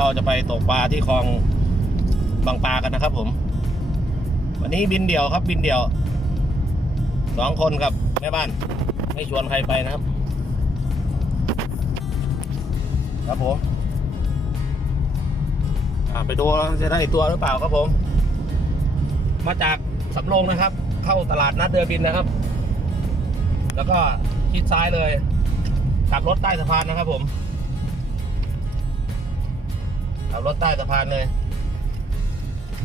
เราจะไปตกปลาที่คลองบางปลากันนะครับผม วันนี้บินเดี่ยวครับ บินเดี่ยวสองคนกับแม่บ้าน ไม่ชวนใครไปนะครับ ครับผมไปดูจะได้ตัวหรือเปล่าครับผม มาจากสำโรงนะครับ เข้าตลาดนัดเดือบินนะครับ แล้วก็ชิดซ้ายเลยกลับรถใต้สะพานนะครับผม ขับรถใต้สะพานเลย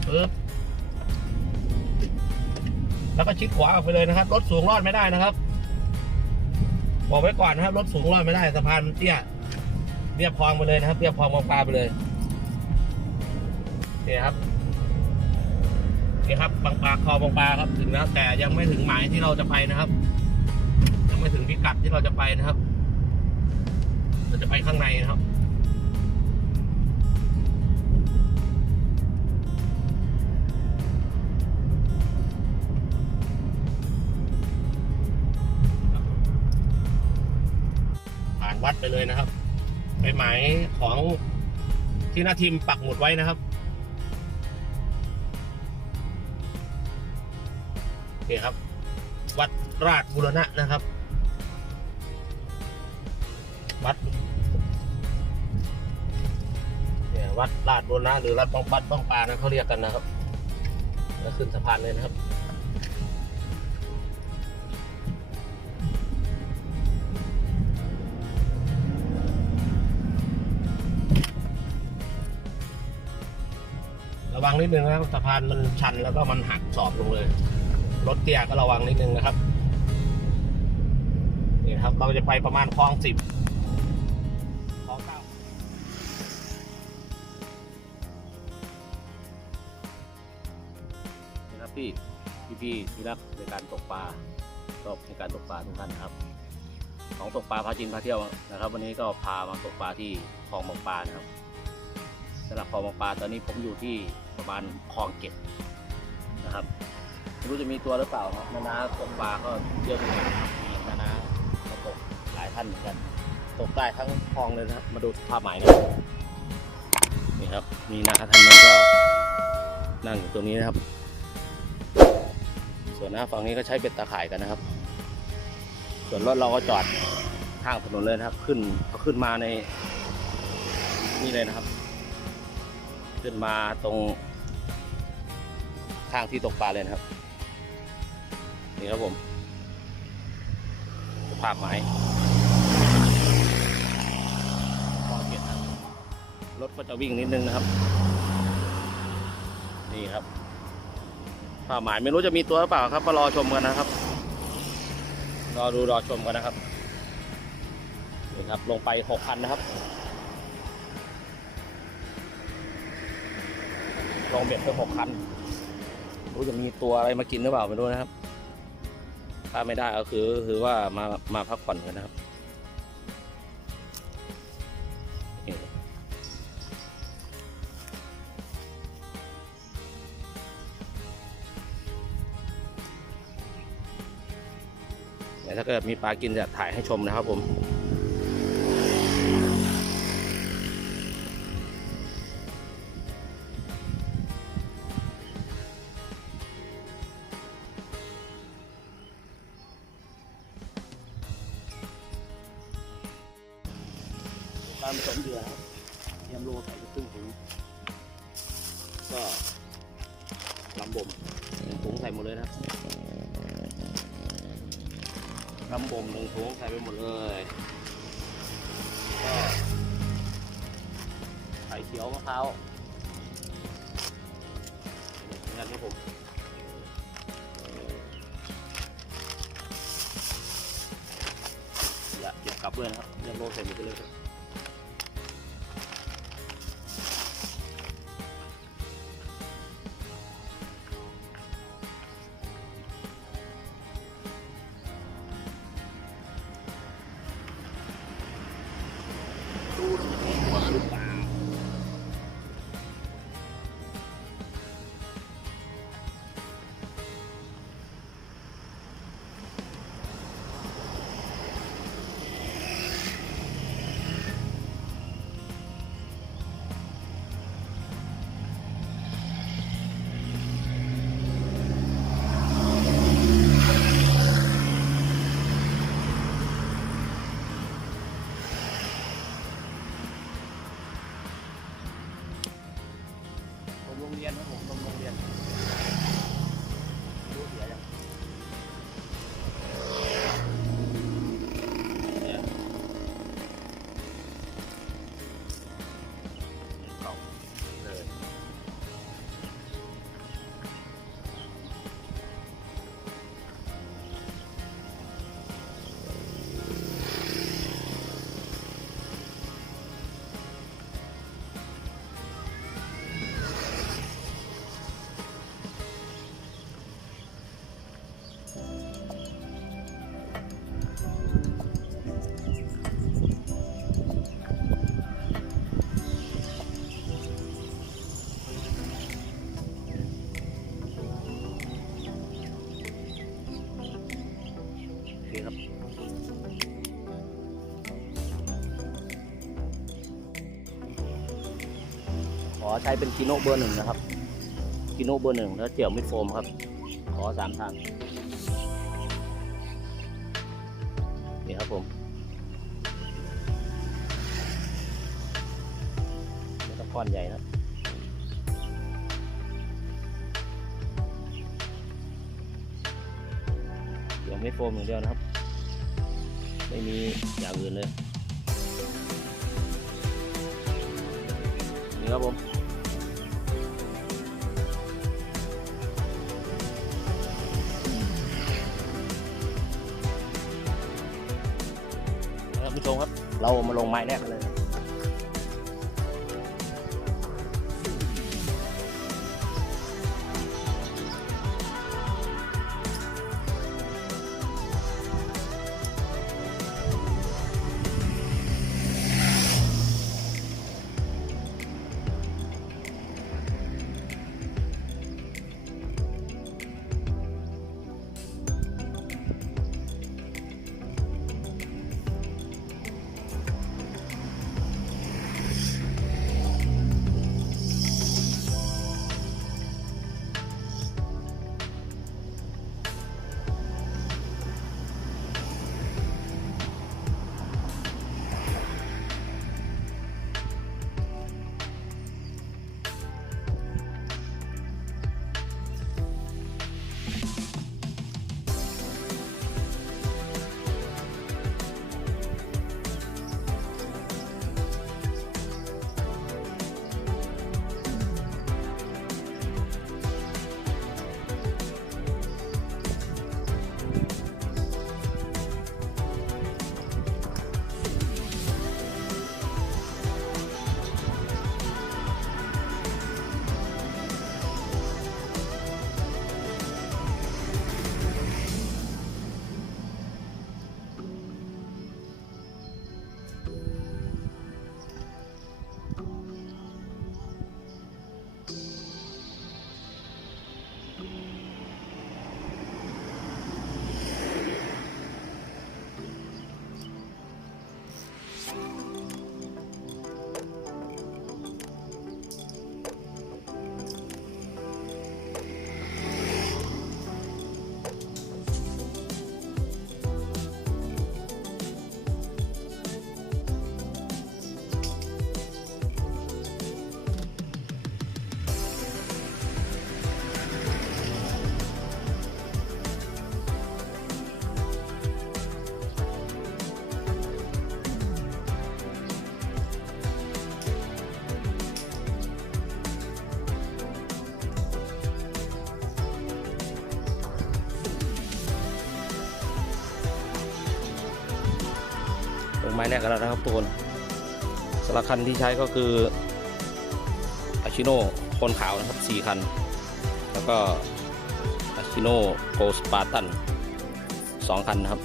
ปึ๊บแล้วก็ชิดขวาออกไปเลยนะครับ รถสูงรอดไม่ได้นะครับ บอกไว้ก่อนนะครับ รถสูงรอดไม่ได้สะพานมันเตี้ยเรียบคลองไปเลยนะครับ เรียบคลองบางปลาไปเลยนี่ครับนี่ครับบางปลาคลองบางปลาครับถึงแล้วแต่ยังไม่ถึงหมายที่เราจะไปนะครับ ยังไม่ถึงพิกัดที่เราจะไปนะครับ เราจะไปข้างในนะครับ วัดไปเลยนะครับ ไปหมายของที่หน้าทีมปักหมุดไว้นะครับโอเคครับ วัดราชบุรณะนะครับ วัดเนี่ยวัดราชบุรณะหรือรัดบ้องปัดบ้องปลานะเขาเรียกกันนะครับแล้วขึ้นสะพานเลยนะครับ วังนิดนึงนะครับสะพานมันชันแล้วก็มันหักศอกลงเลย รถเตี้ยก็ระวังนิดนึงนะครับนี่ครับ เราจะไปประมาณคลองสิบคลองเก้าที่พี่ๆที่รักในการตกปลาชอบในการตกปลาทุกท่านนะครับ ของตกปลาพาจินพาเที่ยวนะครับ วันนี้ก็พามาตกปลาที่คลองบางปลานะครับ สำหรับคลองบางปลาตอนนี้ผมอยู่ที่ประมาณคลองเก็บนะครับไม่รู้จะมีตัวหรือเปล่านะนานาตกปลาก็เยอะเหมือนกันครับมีนานาตกหลายท่านเหมือนกัน ตกได้ทั้งคลองเลยนะครับ มาดูภาพหมายนะนี่ครับ มีนาท่านหนึงก็นั่งอยู่ตรงนี้นะครับ ส่วนหน้าฝั่งนี้ก็ใช้เป็ดตาข่ายกันนะครับ ส่วนรถเราก็จอดข้างถนนเลยนะครับ ขึ้นเขาขึ้นมาในนี่เลยนะครับ ขึ้นมาตรงข้างที่ตกปลาเลยนะครับ นี่ครับผมภาพหมายมอเห็นนะครับรถก็จะวิ่งนิดนึงนะครับ นี่ครับภาหมายไม่รู้จะมีตัวหรือเปล่าครับมารอชมกันนะครับ รอดูรอชมกันนะครับนี่ครับ ลงไปหกพันนะครับ ลงเบ็ดไปหกพันรู้จะมีตัวอะไรมากินหรือเปล่าไม่รู้นะครับ ถ้าไม่ได้ก็คือคือว่ามามาพักผ่อนกันนะครับถ้าเกิดมีปลากินจะถ่ายให้ชมนะครับผม ก็บกลับด้วยนะครับเตรียมโลเส่หมดไปเลยครับ เรียนครับผม ใช้เป็นกิโนเบอร์หนึ่งนะครับกิโนเบอร์หนึ่งแล้วเจียวมิดโฟมครับ ขอสามทางนี่ครับผมไม่ต้องก้อนใหญ่นะเดี๋ยวไม่โฟมอย่างเดียวนะครับ ไม่มีอย่างอื่นเลย นี่ครับผม เรามาลงไม้แรกกันเลย แรกกันแล้วนะครับทุกคนสำหรับคันที่ใช้ก็คืออาชิโน่คนขาวนะครับ 4 คัน แล้วก็อาชิโน่โกสปาร์ตัน 2 คันนะครับ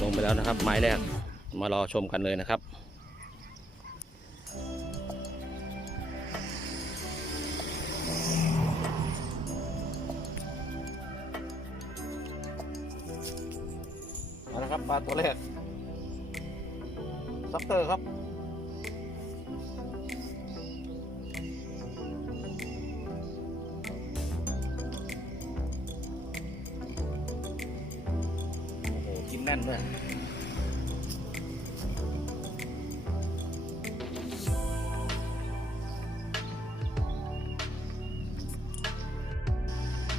ลงไปแล้วนะครับ ไม้แรกมารอชมกันเลยนะครับมาแล้วครับปลาตัวแรก ซัปเตอร์ครับ โอ้โห กินแน่นด้วย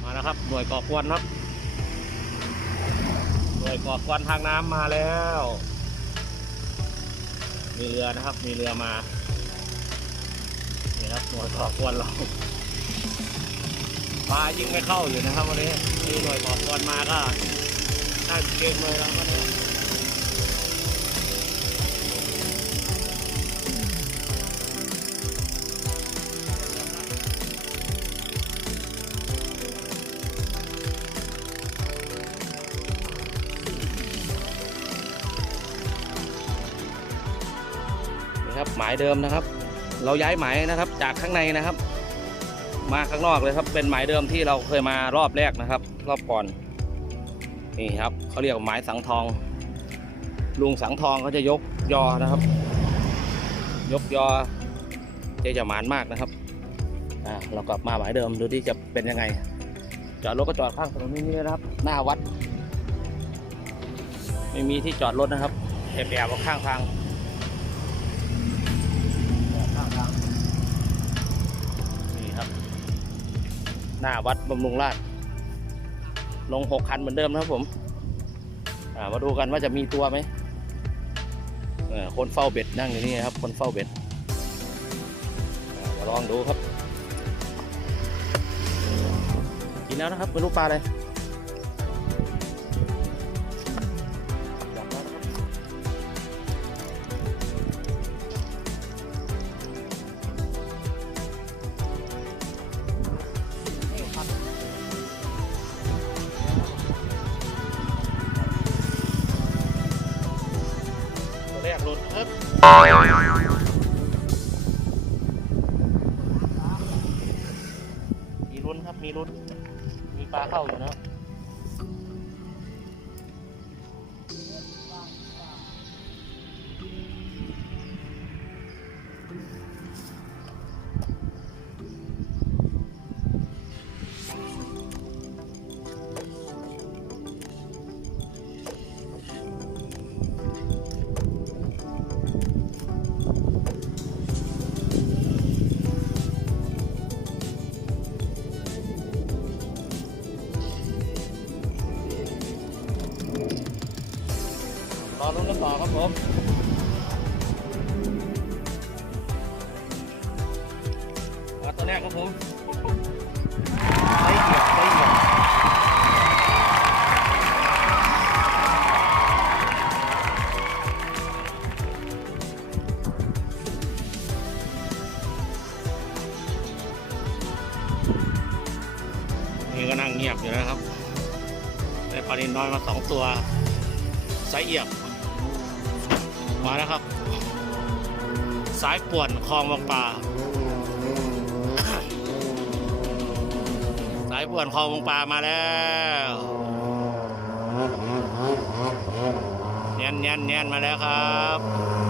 มาแล้วครับหน่วยก่อกวนครับ หน่วยก่อกวนทางน้ำมาแล้ว มีเรือนะครับ มีเรือมา นี่ครับหน่วยต่อควนเราปลายิงไม่เข้าอยู่นะครับวันนี้มีหน่วยต่อควนมาก็ได้เกมเลยแล้วก็เนี่ยายเดิมนะครับ เราย้ายหมายนะครับ จากข้างในนะครับ มาข้างนอกเลยครับ เป็นหมายเดิมที่เราเคยมารอบแรกนะครับ รอบก่อนนี่ครับเขาเรียกหมายสังทอง ลุงสังทองเขาจะยกยอนะครับ ยกยอจะจะหมานมากนะครับอ่าเรากลับมาหมายเดิมดูที่จะเป็นยังไงจอดรถก็จอดข้างถนนนี่นะครับ หน้าวัด ไม่มีที่จอดรถนะครับแอบแอบๆข้างทางางทาง นี่ครับ หน้าวัดบำรุงราชลงหกคันเหมือนเดิมนะครับผมมาดูกันว่าจะมีตัวไหมคนเฝ้าเบ็ดนั่งอยู่นี่ครับ คนเฝ้าเบ็ดมาลองดูครับ กินแล้วนะครับไม่รู้ปลาอะไร มีลุ้นครับ มีลุ้น มีปลาเข้าอยู่นะ ครัายป่วนคองบางปลามาแล้วเนียนเนียนเนียนมาแล้วครับ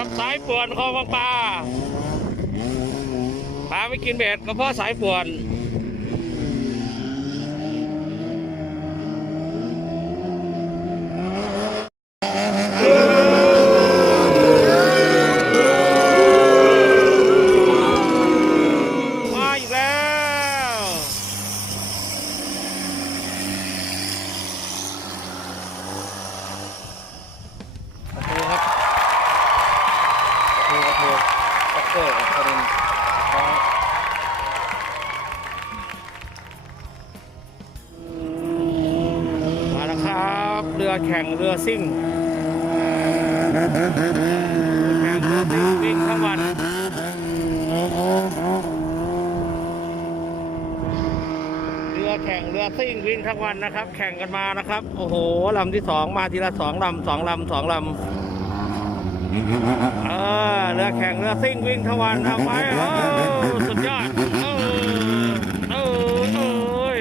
ครับสายป่วนคลองบางปลาปลาไม่กินเบ็ดก็เพราะสายป่วน วิ่งทั้งวันเรือแข่งเรือซิ่งวิ่งทั้งวันนะครับ แข่งกันมานะครับ โอ้โหลำที่สองมาทีละสองลำสองลำสองลำเออเรือแข่งเรือซิ่งวิ่งทั้งวันเอาไปเออสุดยอดเออเออเอย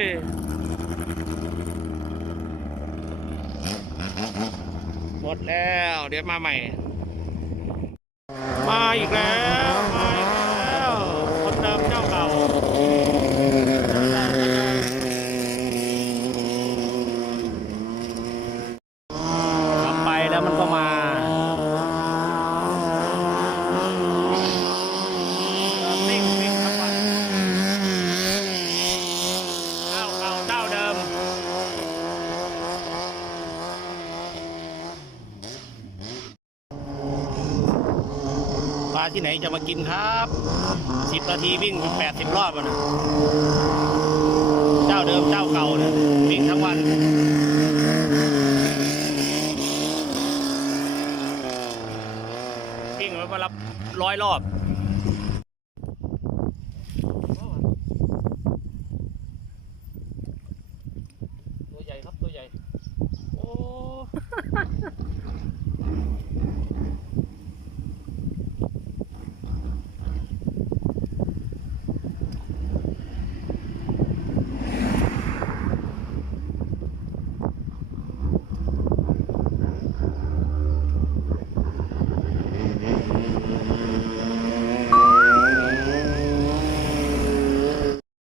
หมดแล้ว เดี๋ยวมาใหม่ มาอีกแล้วมาอีกแล้วคนเดิมเจ้าเก่า กลับไปแล้วมันก็มาวิ่งวิ่งทั้งวันเจ้าเก่าเจ้าเดิม ปลา ที่ไหนจะมากินครับสิบนาทีวิ่งแปดสิบรอบนะเจ้าเดิมเจ้าเก่าเนี่ยวิ่งทั้งวันวิ่งไว้มารับร้อยรอบ ตัวใหญ่ครับตัวใหญ่ โอ้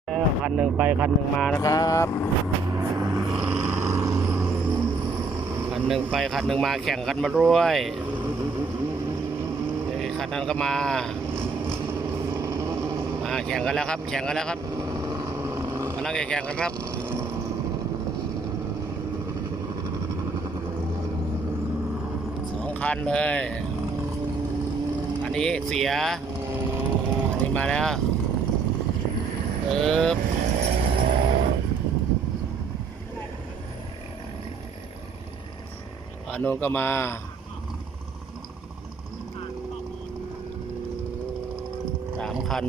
แล้วคันหนึ่งไปคันหนึ่งมานะครับ คันหนึ่ง ไปคันหนึ่งมาแข่งกันมาด้วยเอ้ยคันนั้นก็มามาแข่งกันแล้วครับ แข่งกันแล้วครับกำลังแข่งกันครับสองคันเลย อันนี้เสีย อันนี้มาแล้วเออ อันนู้นก็มาสามคัน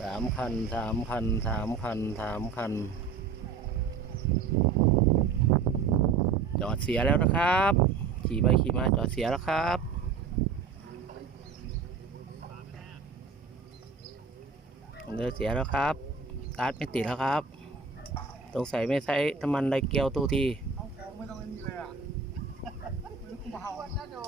สามคันสามคันสามคันสามคัน จอดเสียแล้วนะครับ ขี่ไปขี่มาจอดเสียแล้วครับเรือเสียแล้วครับสตาร์ทไม่ติดแล้วครับสงสัยไม่ใช้น้ำมันไรเกียวตู้ทีไม่ต้องอันนี้เลยอะเบาน่าดู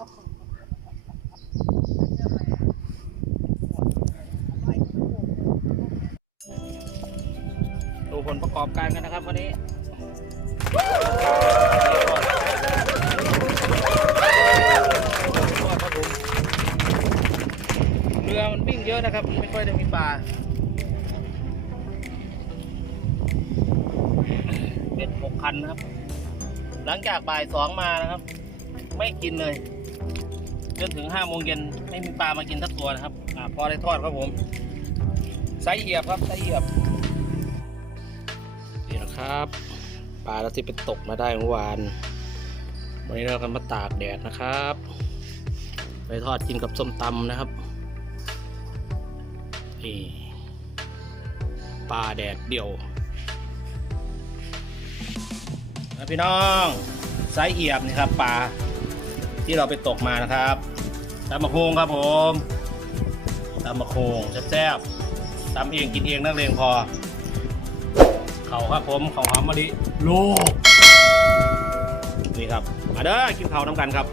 ดูผลประกอบการกันนะครับวันนี้ เรือ มันวิ่งเยอะนะครับไม่ค่อยได้มีปลาเป็นหกคันนะครับ หลังจากบ่ายสองมานะครับ ไม่กินเลยจนถึงห้าโมงเย็นไม่มีปลามากินสักตัวนะครับอพอได้ทอดครับผมไซส์เหยียบครับไซส์เหยียบนี่นะครับปลาเราที่ไปตกมาได้เมื่อวาน วันนี้เราก็มาตากแดดนะครับ ไปทอดกินกับส้มตำนะครับ นี่ปลาแดดเดียวพี่น้องไซส์เอียบนี่ครับปลาที่เราไปตกมานะครับตำมะโคงครับผมตำมะโคงแซ่บๆตำเองกินเองนักเลงพอ เขาครับผมเขาหอมมะลิลูกนี่ครับ มาเด้อกินเขาวน้ำกันครับ